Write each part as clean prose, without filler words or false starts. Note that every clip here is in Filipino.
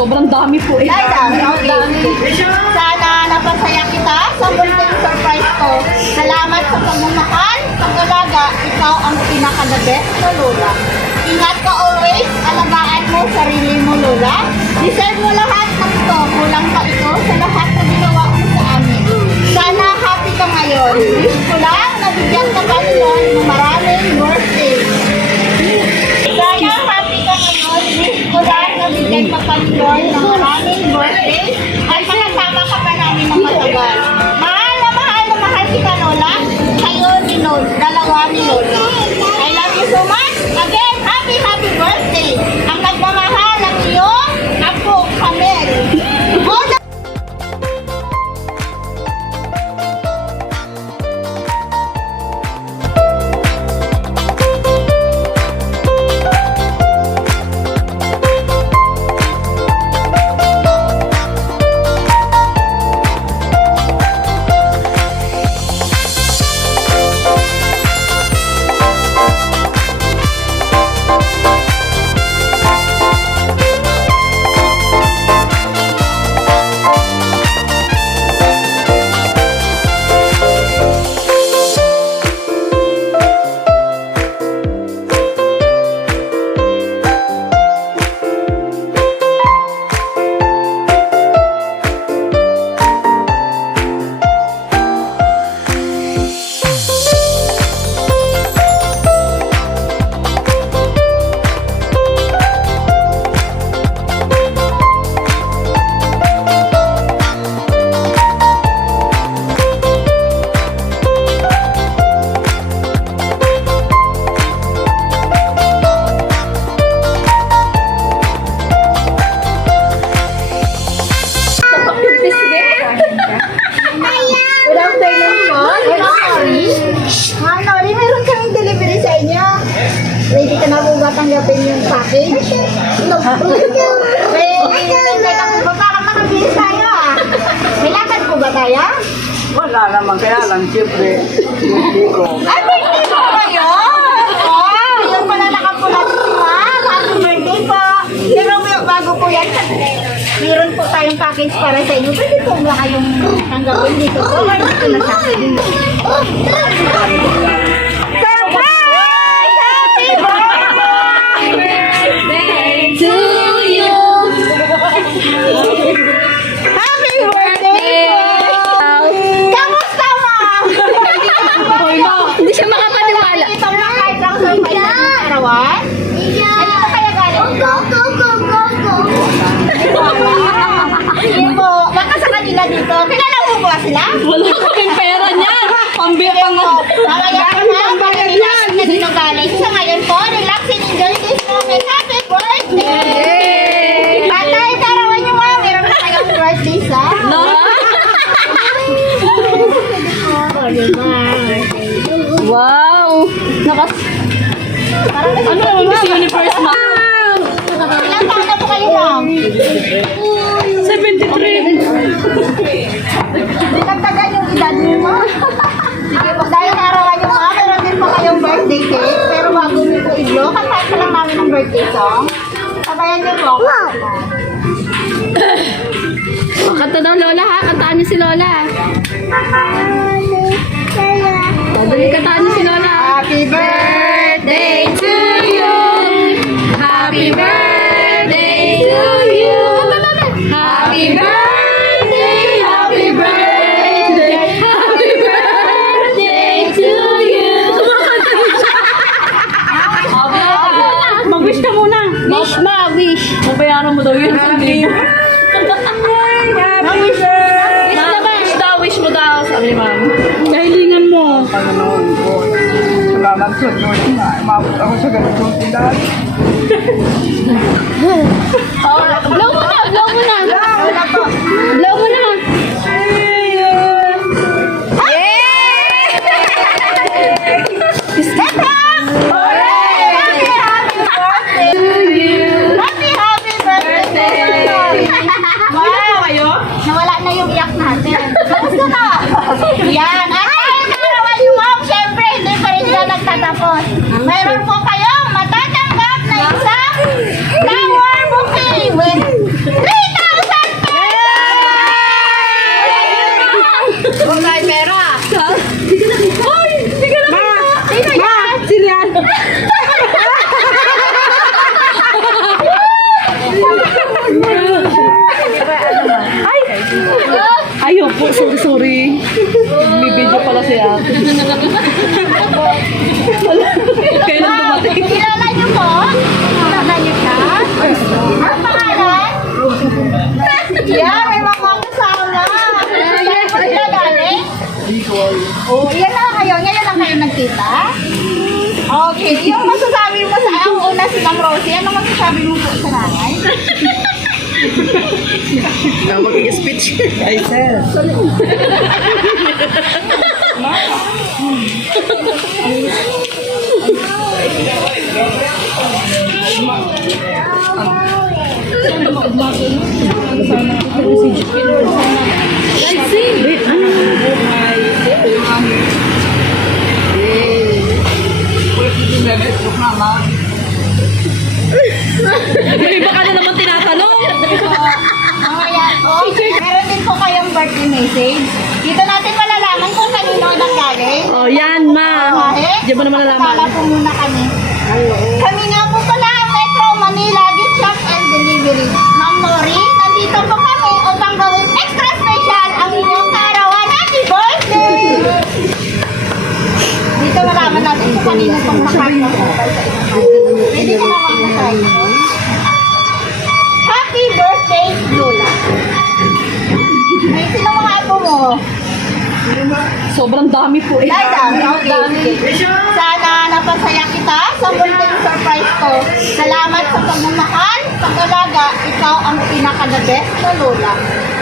Sobrang dami po eh. Ay, dami. Okay. Sana napasaya kita sa birthday surprise ko. Salamat sa pagmamahal, pag-alaga. Ikaw ang pinaka-the best na lola. Ingat ka always. Alagaan mo sarili mo, lola. Deserve mo lahat ng ito. Kulang pa ito sa lahat na ginawa mo sa amin. Sana happy ka ngayon. Wish ko lang nabigyan ka pa ngayon ng maraming birthday. Sana happy ka ngayon. Wish ko lang nabigyan ka pa ngayon ng maraming birthday. At makasama ka pa namin ng matagal. Mahal na mahal kita, Lola. Kayo ni Lola. Dalawa ni Lola. I love you so much. Again, happy birthday. Ang nagmamahal ng iyong apo, Kamel. All the Good afternoon po. Nori, meron kaming delivery sa inyo. Ready ka na po ba tanggapin yung package? No. Baka makabilis tayo ah. May lakad po ba tayo? Wala naman, kaya lang, siyempre, hindi ko. Ay, birthday po kayo! Oh, yun pala nakapulat si Ma'am. Happy birthday po. Pero bago po yan, meron po tayong package para sa inyo. Pwede po ba kayong tanggapin dito po? Or dito na sa akin? Surprise! Happy birthday to you! Happy birthday po! Kamusta, Ma'am? Hindi siya makapaniwala. Ito na kahit lang surprise na arawan? Ano ba kaya galing ko? Sige po. Baka sa kanila dito. Kilala mo ba sila? Wala kaming pera niyan. Pambira Sige nga. po. Mamaya ka na. Pambayad yan. Na dito galing. So ngayon po, relax and enjoy this moment. Happy birthday! Patay, tarawan niyo mga. Meron na kayong birthday sa. No? Wow! Nakas... Ano naman Miss Universe, ma'am? Ilang taon na po kayo lang? 73. Dinagtagan yung edad niyo mo. Sige po, dahil naarawan niyo mga, meron din po kayong birthday cake. Pero bago niyo po i-blow, kantahin pa lang namin ng birthday song. Sabayan niyo po. O, kanta daw Lola ha. Kantaan niyo si Lola. O, dali kantaan niyo si Lola. Happy birthday to you. Happy birthday to you. Happy birthday, happy birthday, happy birthday to you. Mag-wish ka muna. Wish ma, wish. Mabayaran mo daw yun. Happy Wish. Wish na ba? Wish daw, wish mo daw. Sabi ma'am. Kahilingan mo. Panginoon ko, salamat sa Diyos na umabot ako sa ganitong edad. Blow mo na, blow mo na. Wala po. Blow mo na. Happy birthday! Wow! Nawala na yung iyak natin. Kamusta na? Yan. At dahil naarawan yung mom, syempre, hindi pa rin sila nagtatapos. Mayroon po kayong matatanggap na isang flower bouquet with po, sorry. May video pala siya. Kailan dumating? Kilala niyo po? Kilala niyo siya? Ang pangalan? Yeah, may mga kasama. Saan po sila galing? Oh, iyan lang kayo. Ngayon lang kayo nagkita? Okay. Yung masasabi mo sa ang una si Ma'am Rosie, ano masasabi mo po sa nanay? Mag-speech. Ay, sir. May iba ka na naman tinatanong. Ayan po. Meron din po kayong birthday message. Dito natin malalaman kung kanino nanggaling. Oh, yan, ma. Diyan mo naman nalaman. Kala po muna kami. Kami nga po pala ang Metro Manila Gift Shop and Delivery. Ma'am Nori, nandito po kami upang gawin extra special ang inyong kaarawan. Happy birthday! Dito malaman natin kung kanino pong makakapagpapal sa inyong. Pwede ka naman masabi. Happy birthday, Lola. Ay, sino mga apo mo? Sobrang dami po eh. Ay, dami. Sana napasaya kita sa birthday surprise ko. Salamat sa pagmamahal, pag-alaga. Ikaw ang pinaka-the best na Lola.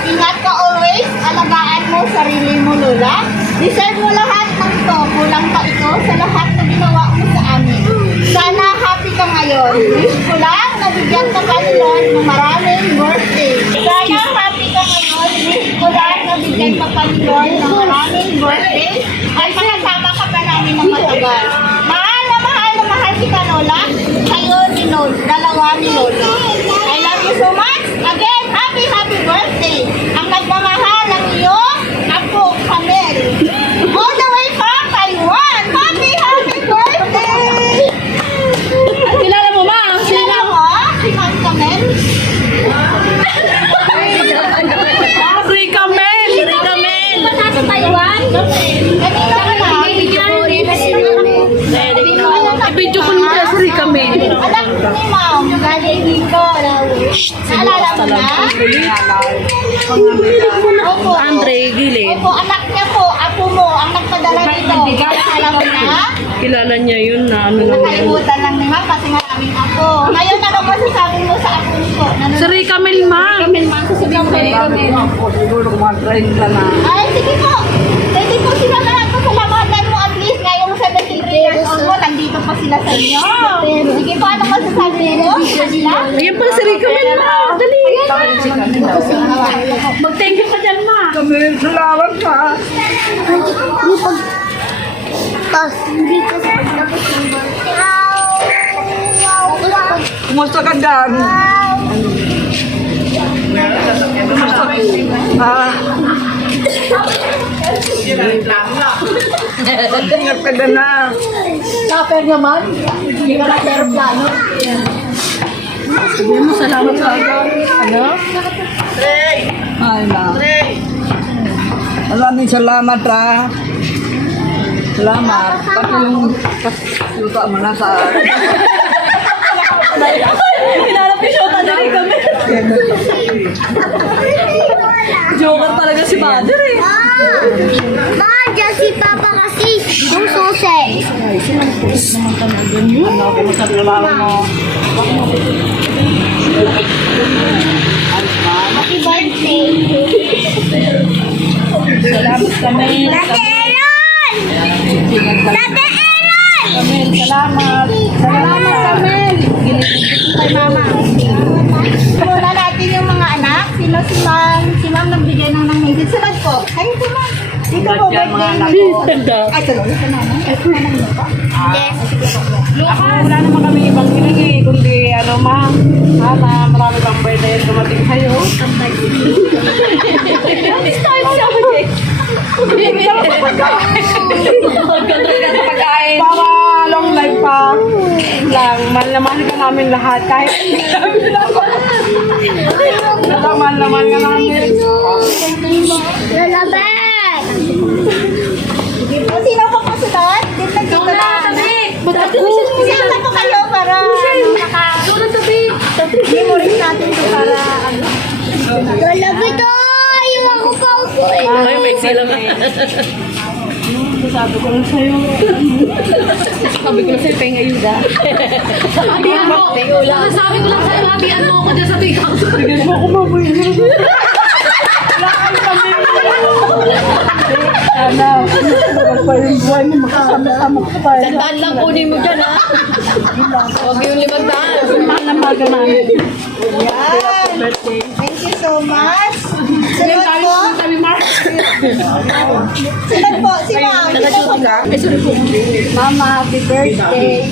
Ingat ka always. Alagaan mo sarili mo, Lola. Deserve mo lahat ng ito. Kulang pa ito sa lahat na ginawa mo sa amin. Sana happy ka ngayon. Wish ko lang nabigyan ka pa ni Lord ng maraming birthday. Sana happy ka ngayon. Wish ko lang nabigyan ka pa ni Lord ng maraming birthday. At makasama ka pa namin ng matagal. Mahal na mahal kita, Lola. Kayo ni Lola. Dalawa ni Lola. I love you so much. Again, happy birthday. Ang nagmamahal ng iyong apo, Kamel. All the way from Taiwan. Happy birthday! Kilala mo, ma? Kilala mo? Si Ma'am Kamel? Si Kamel! Si Kamel! Sa Taiwan? Kanina ka na? I-video ko nung si Kamel. Anak ni Ma'am, galing dito. Naalala mo na? Opo. Andre Gilid. Opo, anak niya po, apo mo, ang nagpadala dito. Alam mo na? Kilala niya yun na ano naman. Nakalimutan lang ni Ma'am kasi maraming apo. Ngayon, ano masasabi mo sa apo mo? Si Ray Kamel, ma. Siguro kumatrain ka na. Ay, sige po. Pwede po sila lahat pasalamatan mo at least ngayong 73 years old mo, nandito pa sila sa inyo. Sige po, ano masasabi mo? Kanila? Ayan pala si Ray Kamel, ma. Dali. Mag-thank you ka dyan, ma. Kami salamat ka. Kumusta ka dyan? Ingat ka dyan na. Kapag naman, hindi ka na-aeroplano. Sabihin mo, salamat sa agad. Ano? Ay na. Maraming salamat ha. Salamat. Pati yung luta mo na sa... Hinanap yung shota ni Ray Kamel. Joker talaga si Mother eh. Ma, dyan si Papa kasi. Yung susi. Ano, kumusta trabaho mo? Happy birthday. Salamat kami. Dati Aaron! Dati Aaron! Kamil, salamat. Salamat Kamil. Kay Mama. Muna natin yung mga anak. Sino si Ma'am? Si Ma'am nagbigay ng message. Sunod po. Kayo si Ma'am. Dito po, birthday niyo. Ganda. Ay, sunod. Ito na. Ito na naman po. Yes. Wala naman kami ibang hiningi, kundi ano ma, sana marami kang birthday at dumating sa'yo. Para long life pa lang, mahal na mahal ka namin lahat kahit Tama naman nga namin. Lola Beth! Sino po po sunod? Dito na. Sino na po kayo para memories natin to para Lola Beth! Ayaw ako pa ako Ay, may sila nga. Sabi ko lang sa'yo. Sabi ko lang sa'yo, penga ayuda. Sabi ko lang sa'yo, habian mo ako dyan sa tikang. Bigyan mo ako mabuhay. Sana, magpahing buhay mo, makasama-sama ka tayo. Sandaan lang kunin mo dyan, ha? Huwag yung 500. Sumpan ang maga namin. Yan! Thank you so much! Sunod po! Kami, Mark. Sunod po! Si Ma'am! Sino po? Ay, sorry po. Mama, happy birthday!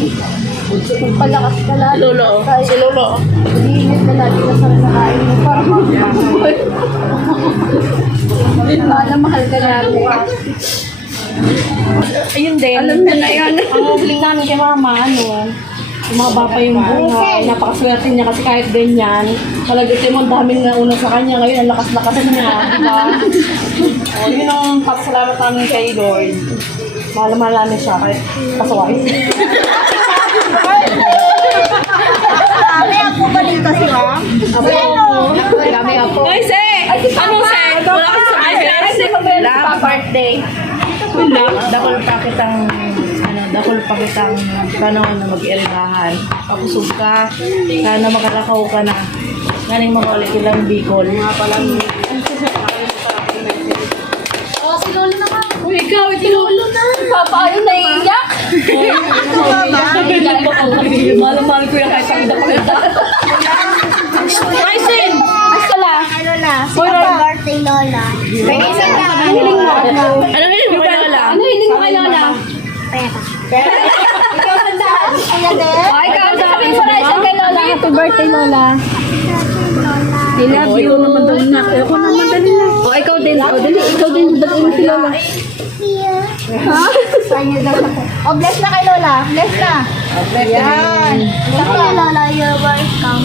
Magpalakas ka lang. Lolo. Si Lolo. Linis ka lagi na sa nakain mo para mag-mahal. Mahal na mahal ka namin. Ayun din. Alam niya na yan. Ang huling namin kay mama, umaba pa yung buhay. Napakaswerte niya kasi kahit ganyan, talagang mo ang daming nauna sa kanya. Ngayon, ang lakas-lakas niya. Diba? O, yun ang pasalamat namin kay Lord. Mahal namin siya kahit pasaway. May ako ba dito si Ma'am? Sino? Dami nga po. Ay, Se! Ano, Se? Wala kasi sa iPhone. Birthday. Dakol pa kitang panahon na mag-ieribahan. Kapusog ka, sana makalakaw ka na. Galing makaulit ilang Bicol. Mga palang Si Lolo naman. Uy, ikaw, si Lolo na. Papa, ayun, naiiyak. Mahal-mahal ko yung kahit ang dapagda. Ryzen! Asala. Ano na? Sino po? Birthday Lola. May isa na. Anong hiling mo? Anong hiling mo kay Lola? Anong hiling mo kay Lola? Pera. Ikaw sandaan. Ano din? Ay, ikaw sabihin sa Ryzen kay Lola. Happy birthday, Lola. I love you. Ikaw naman dali na. Ikaw naman dali na. O, ikaw din. Ikaw din. Dali mo si Lola. Ha? Sa'yo daw ako. Oh, bless na kay Lola. Bless na. Yan. Bless na Lola. You're welcome.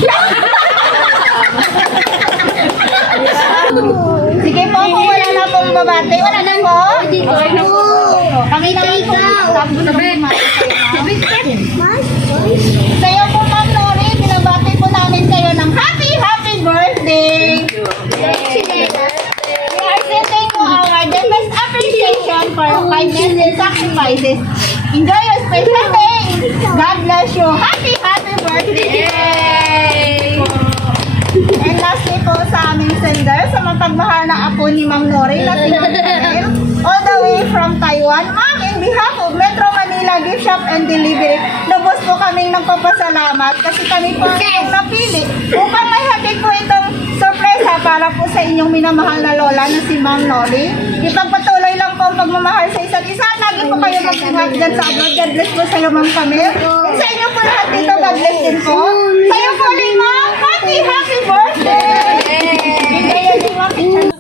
Sige po, kung wala na pong babate, wala na po. Okay na po. Kami na lang po. Sa'yo po, Ma'am Nori, binabati po namin kayo ng happy birthday. We are sending you our deepest appreciation for your kindness and sacrifices. Enjoy your special day. God bless you. Happy birthday. And lastly po sa aming sender, sa mapagmahal na apo ni Ma'am Nori na si Ma'am Chanel, all the way from Taiwan. Ma'am, in behalf of Metro Manila Gift Shop and Delivery, lubos po kaming nagpapasalamat kasi kami po ang napili upang may hatid po itong sorpresa para po sa inyong minamahal na lola na si Ma'am Nori. Ipagpatuloy lang po ang pagmamahal sa isa't isa. Lagi po kayo mag-ingat dyan sa abroad. God bless po sa iyo, Ma'am Camille. And sa inyo po lahat dito, God bless din po. Sa iyo po rin, Ma'am. Happy birthday! Enjoy your day, Ma'am.